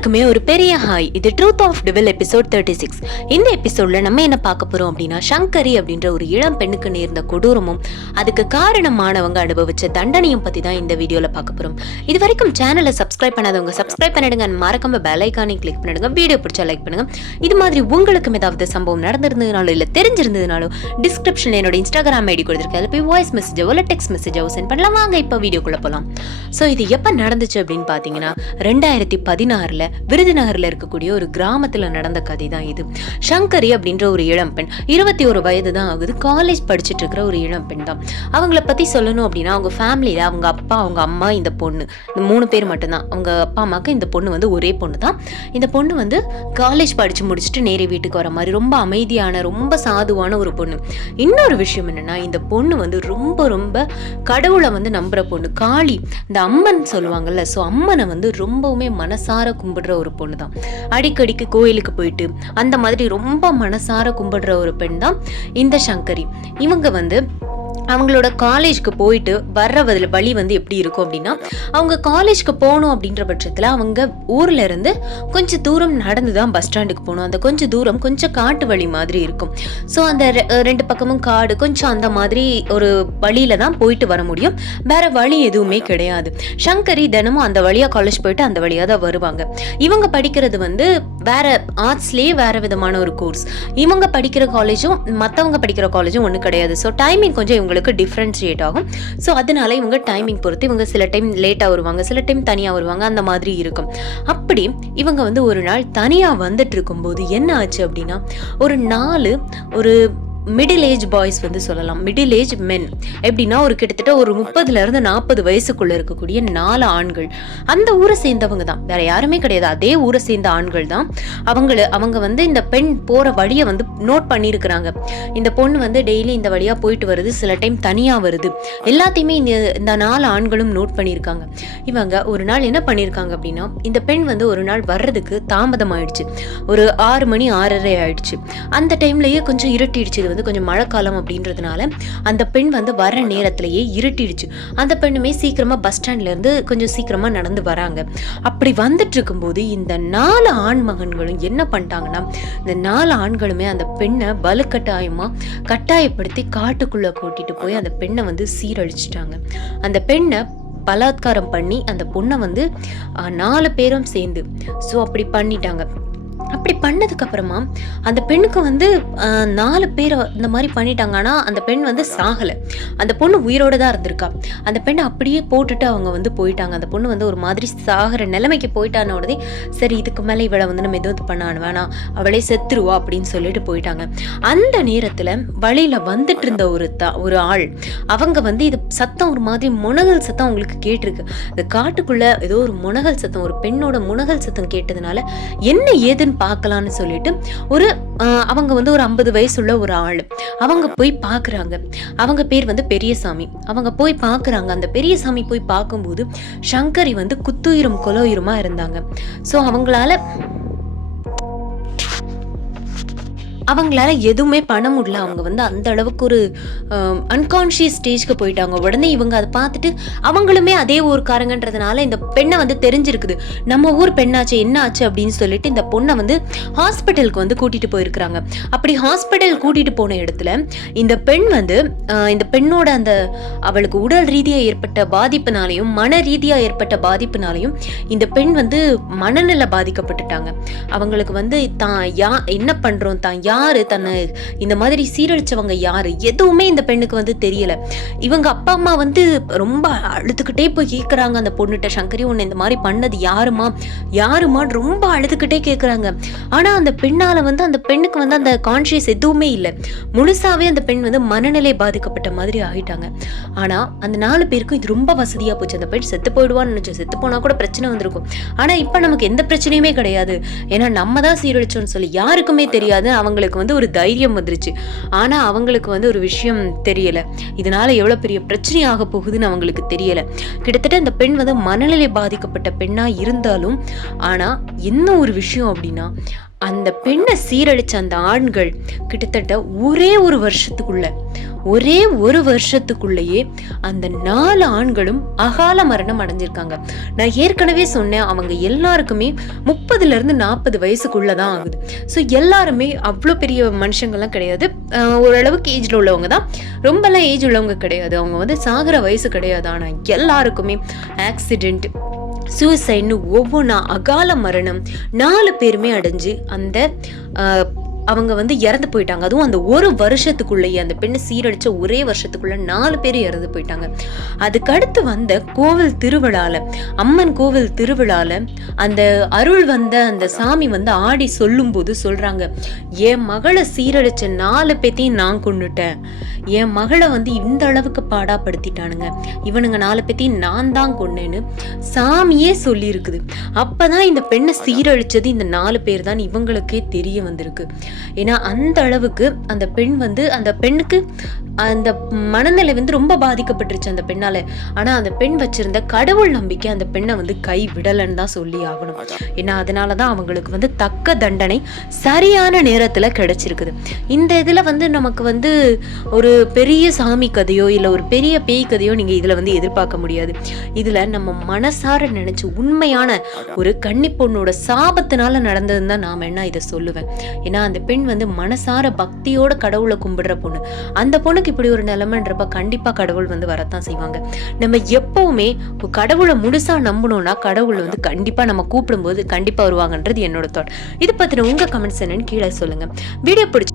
எல்லாருக்குமே ஒரு பெரிய ஹாய். இது ட்ரூத் ஆஃப் டிவில் எபிசோட் 36. இந்த எபிசோட்ல நம்ம என்ன பார்க்க போறோம் அப்படின்னா, சங்கரி அப்படின்ற ஒரு இளம் பெண்ணுக்கு நேர்ந்த கொடூரமும் அதுக்கு காரணமானவங்க அனுபவிச்ச தண்டனையும் பத்தி தான் இந்த வீடியோல பார்க்க போறோம். இது வரைக்கும் சேனலை சப்ஸ்கிரைப் பண்ணாதவங்க சப்ஸ்கிரைப் பண்ணிடுங்க, மறக்காம பெல் ஐகானை கிளிக் பண்ணிடுங்க, வீடியோ பிடிச்சா லைக் பண்ணுங்க. இது மாதிரி உங்களுக்கும் ஏதாவது சம்பவம் நடந்திருந்ததுனாலும் இல்ல தெரிஞ்சிருந்ததுனாலும் டிஸ்கிரிப்ஷன்ல என்னோட இன்ஸ்டாகிராம் ஐடி கொடுத்துருக்கேன். அதில் போய் வாய்ஸ் மெசேஜோ இல்லை டெக்ஸ்ட் மெசேஜோ சென்ட் பண்ணலாம். வாங்க இப்போ வீடியோக்குள்ள போகலாம். ஸோ இது எப்போ நடந்துச்சு அப்படின்னு பார்த்தீங்கன்னா 2016 விருதுநகர்ல இருக்கக்கூடிய ஒரு கிராமத்துல நடந்த கதை தான் இது. சங்கரி அப்படின்ற ஒரு இளம்பெண், 21 வயது தான் ஆகுது, காலேஜ் படிச்சுட்டு இருக்கிற ஒரு இளம்பெண் தான். அவங்கள பத்தி சொல்லணும் அப்படின்னா, அவங்க ஃபேமிலியில அவங்க அப்பா, அவங்க அம்மா, இந்த பொண்ணு, இந்த 3 பேர் மட்டும்தான். அவங்க அப்பா அம்மாவுக்கு இந்த பொண்ணு வந்து ஒரே பொண்ணு தான். இந்த பொண்ணு வந்து காலேஜ் படிச்சு முடிச்சுட்டு நேரே வீட்டுக்கு வர மாதிரி ரொம்ப அமைதியான, ரொம்ப சாதுவான ஒரு பொண்ணு. இன்னொரு விஷயம் என்னன்னா, இந்த பொண்ணு வந்து ரொம்ப ரொம்ப கடவுளை வந்து நம்புற பொண்ணு. காளி, இந்த அம்மன் சொல்லுவாங்கல்ல, ஸோ அம்மனை வந்து ரொம்பவுமே மனசார கும்பிடுற ஒரு பொண்ணு தான். அடிக்கடிக்கு கோயிலுக்கு போயிட்டு அந்த மாதிரி ரொம்ப மனசார கும்பிடுற ஒரு பெண் தான் இந்த சங்கரி. இவங்க வந்து அவங்களோட காலேஜ்க்கு போயிட்டு வர்ற வழி வந்து எப்படி இருக்கும் அப்படின்னா, அவங்க காலேஜ்க்கு போகணும் அப்படின்ற பட்சத்தில் அவங்க ஊர்ல இருந்து கொஞ்சம் தூரம் நடந்து தான் பஸ் ஸ்டாண்டுக்கு போகணும். அந்த கொஞ்சம் தூரம் கொஞ்சம் காட்டு வழி மாதிரி இருக்கும். ஸோ அந்த 2 பக்கமும் காடு, கொஞ்சம் அந்த மாதிரி ஒரு வழியில தான் போயிட்டு வர முடியும். வேற வழி எதுவுமே கிடையாது. சங்கரி தினமும் அந்த வழியா காலேஜ் போயிட்டு அந்த வழியா தான் வருவாங்க. இவங்க படிக்கிறது வந்து வேற ஆர்ட்ஸ்லேயே வேற விதமான ஒரு கோர்ஸ். இவங்க படிக்கிற காலேஜும் மற்றவங்க படிக்கிற காலேஜும் ஒன்று கிடையாது. ஸோ டைமிங் கொஞ்சம் இவங்களுக்கு டிஃபரன்ஷியேட் ஆகும். ஸோ அதனால இவங்க டைமிங் பொறுத்து இவங்க சில டைம் லேட்டாக வருவாங்க, சில டைம் தனியாக வருவாங்க, அந்த மாதிரி இருக்கும். அப்படி இவங்க வந்து ஒரு நாள் தனியாக வந்துட்டு இருக்கும்போது என்ன ஆச்சு அப்படின்னா, ஒரு 4 ஒரு மிடில் ஏஜ் பாய்ஸ் வந்து சொல்லலாம், மிடில் ஏஜ் மென். எப்படின்னா ஒரு கிட்டத்தட்ட ஒரு 30 to 40 வயசுக்குள்ள இருக்கக்கூடிய 4 ஆண்கள். அந்த ஊரை சேர்ந்தவங்க தான், வேற யாருமே கிடையாது, அதே ஊரை சேர்ந்த ஆண்கள் தான். அவங்க வந்து இந்த பெண் போற வழியை வந்து நோட் பண்ணியிருக்கிறாங்க. இந்த பொண்ணு வந்து டெய்லி இந்த வழியா போயிட்டு வருது, சில டைம் தனியா வருது, எல்லாத்தையுமே இந்த 4 ஆண்களும் நோட் பண்ணியிருக்காங்க. இவங்க ஒரு நாள் என்ன பண்ணியிருக்காங்க அப்படின்னா, இந்த பெண் வந்து ஒரு நாள் வர்றதுக்கு தாமதம் ஆயிடுச்சு. ஒரு 6 மணி 6:30 ஆயிடுச்சு. அந்த டைம்லயே கொஞ்சம் இருட்டிடுச்சு. வந்து கொஞ்சம் மழைக்காலம் அப்படின்றதுனால அந்த பெண் வந்து வர நேரத்திலேயே இருட்டிடுச்சு. அந்த பெண்ணுமே சீக்கிரமா பஸ் ஸ்டாண்ட்ல இருந்து கொஞ்சம் சீக்கிரமா நடந்து வராங்க. அப்படி வந்துட்டு இருக்கும்போது இந்த 4 ஆண் மகன்களும் என்ன பண்ணிட்டாங்கன்னா, இந்த 4 ஆண்களுமே அந்த பெண்ணை கட்டாயப்படுத்தி காட்டுக்குள்ள கூட்டிட்டு போய் அந்த பெண்ணை வந்து சீரழிச்சிட்டாங்க. அந்த பெண்ணை பலாத்காரம் பண்ணி அந்த பொண்ணை வந்து 4 பேரும் சேர்ந்து ஸோ அப்படி பண்ணிட்டாங்க. அப்படி பண்ணதுக்கு அப்புறமா அந்த பெண்ணுக்கு வந்து 4 பேர் இந்த மாதிரி பண்ணிட்டாங்க. ஆனால் அந்த பெண் வந்து சாகலை, அந்த பொண்ணு உயிரோட தான் இருந்திருக்கா. அந்த பெண்ணை அப்படியே போட்டுட்டு அவங்க வந்து போயிட்டாங்க. அந்த பொண்ணு வந்து ஒரு மாதிரி சாகிற நிலைமைக்கு போயிட்டான உடனே, சரி இதுக்கு மேலே இவளை வந்து நம்ம எதுவும் பண்ண வேணாம், அவளே செத்துருவா அப்படின்னு சொல்லிட்டு போயிட்டாங்க. அந்த நேரத்தில் வழியில் வந்துட்டு இருந்த ஒரு ஆள், அவங்க வந்து இது சத்தம், ஒரு மாதிரி முனகல் சத்தம் அவங்களுக்கு கேட்டிருக்கு. இந்த காட்டுக்குள்ள ஏதோ ஒரு முனகல் சத்தம், ஒரு பெண்ணோட முனகல் சத்தம் கேட்டதுனால என்ன ஏதுன்னு பார்க்கலான்னு சொல்லிட்டு அவங்க வந்து ஒரு 50 வயசுள்ள ஒரு ஆள், அவங்க போய் பார்க்குறாங்க. அவங்க பேர் வந்து பெரியசாமி. அவங்க போய் பார்க்குறாங்க. அந்த பெரியசாமி போய் பார்க்கும்போது சங்கரி வந்து குத்துயிரும் கொலையுயிருமா இருந்தாங்க. ஸோ அவங்களால எதுவுமே பண்ண முடியல. அவங்க வந்து அந்த அளவுக்கு ஒரு அன்கான்ஷியஸ் ஸ்டேஜ்க்கு போயிட்டாங்க. உடனே இவங்க அதை பார்த்துட்டு, அவங்களுமே அதே ஊருக்காரங்கன்றதுனால இந்த பெண்ணை வந்து தெரிஞ்சிருக்குது, நம்ம ஊர் பெண்ணாச்சு, என்ன ஆச்சு அப்படின்னு சொல்லிட்டு இந்த பொண்ணை வந்து ஹாஸ்பிட்டலுக்கு வந்து கூட்டிட்டு போயிருக்கிறாங்க. அப்படி ஹாஸ்பிட்டல் கூட்டிட்டு போன இடத்துல இந்த பெண் வந்து இந்த பெண்ணோட அந்த அவளுக்கு உடல் ரீதியாக ஏற்பட்ட பாதிப்புனாலையும் மன ரீதியாக ஏற்பட்ட பாதிப்புனாலையும் இந்த பெண் வந்து மனநிலை பாதிக்கப்பட்டுட்டாங்க. அவங்களுக்கு வந்து என்ன பண்றோம், யாரு தன்னை இந்த மாதிரி சீரழிச்சவங்க யாரு, எதுவுமே இந்த பெண்ணுக்கு வந்து தெரியல. இவங்க அப்பா அம்மா வந்து ரொம்ப அழுதுகிட்டே போய் கேட்குறாங்க அந்த பொண்ணுகிட்ட, சங்கரி உன்னை இந்த மாதிரி பண்ணது யாருமா ரொம்ப அழுதுகிட்டே கேட்குறாங்க. ஆனா அந்த பெண்ணால வந்து அந்த பெண்ணுக்கு வந்து அந்த கான்ஷியஸ் எதுவுமே இல்லை. முழுசாவே அந்த பெண் வந்து மனநிலை பாதிக்கப்பட்ட மாதிரி ஆகிட்டாங்க. ஆனா அந்த 4 பேருக்கும் இது ரொம்ப வசதியா போச்சு. அந்த பெண் செத்து போயிடுவான்னு நினைச்சோம், செத்து போனா கூட பிரச்சனை வந்திருக்கும். ஆனா இப்ப நமக்கு எந்த பிரச்சனையுமே கிடையாது, ஏன்னா நம்ம தான் சீரழிச்சோம்னு சொல்லி யாருக்குமே தெரியாது. அவங்களுக்கு வந்து ஒரு தைரியம் வந்துருச்சு. ஆனா அவங்களுக்கு வந்து ஒரு விஷயம் தெரியல, இதனால எவ்வளவு பெரிய பிரச்சனை ஆக போகுதுன்னு அவங்களுக்கு தெரியல. கிட்டத்தட்ட அந்த பெண் வந்து மனநிலை பாதிக்கப்பட்ட பெண்ணா இருந்தாலும், ஆனா என்ன ஒரு விஷயம் அப்படின்னா, அந்த பெண்ணை சீரழிச்ச அந்த ஆண்கள் கிட்டத்தட்ட ஒரே ஒரு வருஷத்துக்குள்ளேயே அந்த 4 ஆண்களும் அகால மரணம் அடைஞ்சிருக்காங்க. நான் ஏற்கனவே சொன்னேன், அவங்க எல்லாருக்குமே 30-40 வயசுக்குள்ளதான் ஆகுது. ஸோ எல்லாருமே அவ்வளோ பெரிய மனுஷங்கள்லாம் கிடையாது, ஓரளவுக்கு ஏஜ்ல உள்ளவங்க தான், ரொம்பலாம் ஏஜ் உள்ளவங்க கிடையாது, அவங்க வந்து சாகிற வயசு கிடையாது. ஆனால் எல்லாருக்குமே ஆக்சிடென்ட், சூசைட்னு ஒவ்வொன்றா அகால மரணம் 4 பேருமே அடைஞ்சு அந்த அவங்க வந்து இறந்து போயிட்டாங்க. அதுவும் அந்த ஒரு வருஷத்துக்குள்ளேயே, அந்த பெண்ணை சீரழிச்ச ஒரே வருஷத்துக்குள்ள 4 பேர் இறந்து போயிட்டாங்க. அதுக்கடுத்து வந்த கோவில் திருவிழால, அம்மன் கோவில் திருவிழால அந்த அருள் வந்த அந்த சாமி வந்து ஆடி சொல்லும் போது சொல்றாங்க, என் மகளை சீரழிச்ச 4 பேத்தையும் நான் கொன்னுட்டேன், என் மகளை வந்து இந்த அளவுக்கு பாடாப்படுத்திட்டானுங்க, இவனுங்க 4 பேத்தையும் நான் தான் கொன்னேன்னு சாமியே சொல்லி இருக்குது. அப்பதான் இந்த பெண்ணை சீரழிச்சது இந்த 4 பேர் தான் இவங்களுக்கே தெரிய வந்திருக்கு. ஏன்னா அந்த அளவுக்கு அந்த பெண் வந்து, அந்த பெண்ணுக்கு அந்த மனநிலை வந்து ரொம்ப பாதிக்கப்பட்டுருச்சு அந்த பெண்ணால. ஆனா அந்த பெண் வச்சிருந்த கடவுள் நம்பிக்கை அந்த பெண்ணை வந்து கை விடலன்னு தான் சொல்லி ஆகணும். ஏன்னா அதனாலதான் அவங்களுக்கு வந்து தக்க தண்டனை சரியான நேரத்துல கிடைச்சிருக்குது. இந்த இதுல வந்து நமக்கு வந்து ஒரு பெரிய சாமி கதையோ இல்ல ஒரு பெரிய பேய் கதையோ நீங்க இதுல வந்து எதிர்பார்க்க முடியாது. இதுல நம்ம மனசார நினைச்சு உண்மையான ஒரு கன்னி பொண்ணோட சாபத்தினால நடந்ததுன்னு தான் நாம என்ன இதை சொல்லுவேன். ஏன்னா அந்த பெண் வந்து மனசார பக்தியோட கடவுளை கும்பிடுற பொண்ணு. அந்த பொண்ணுக்கு இப்படி ஒரு நிலைமைன்றப்ப கண்டிப்பா கடவுள் வந்து வரத்தான் செய்வாங்க. நம்ம எப்பவுமே கடவுளை முழுசா நம்பணும்னா கடவுள் வந்து கண்டிப்பா நம்ம கூப்பிடும்போது கண்டிப்பா வருவாங்கன்றது என்னோட தாட். இது பத்தின உங்க கமெண்ட்ஸ் என்னன்னு கீழே சொல்லுங்க. வீடியோ பிடிச்சி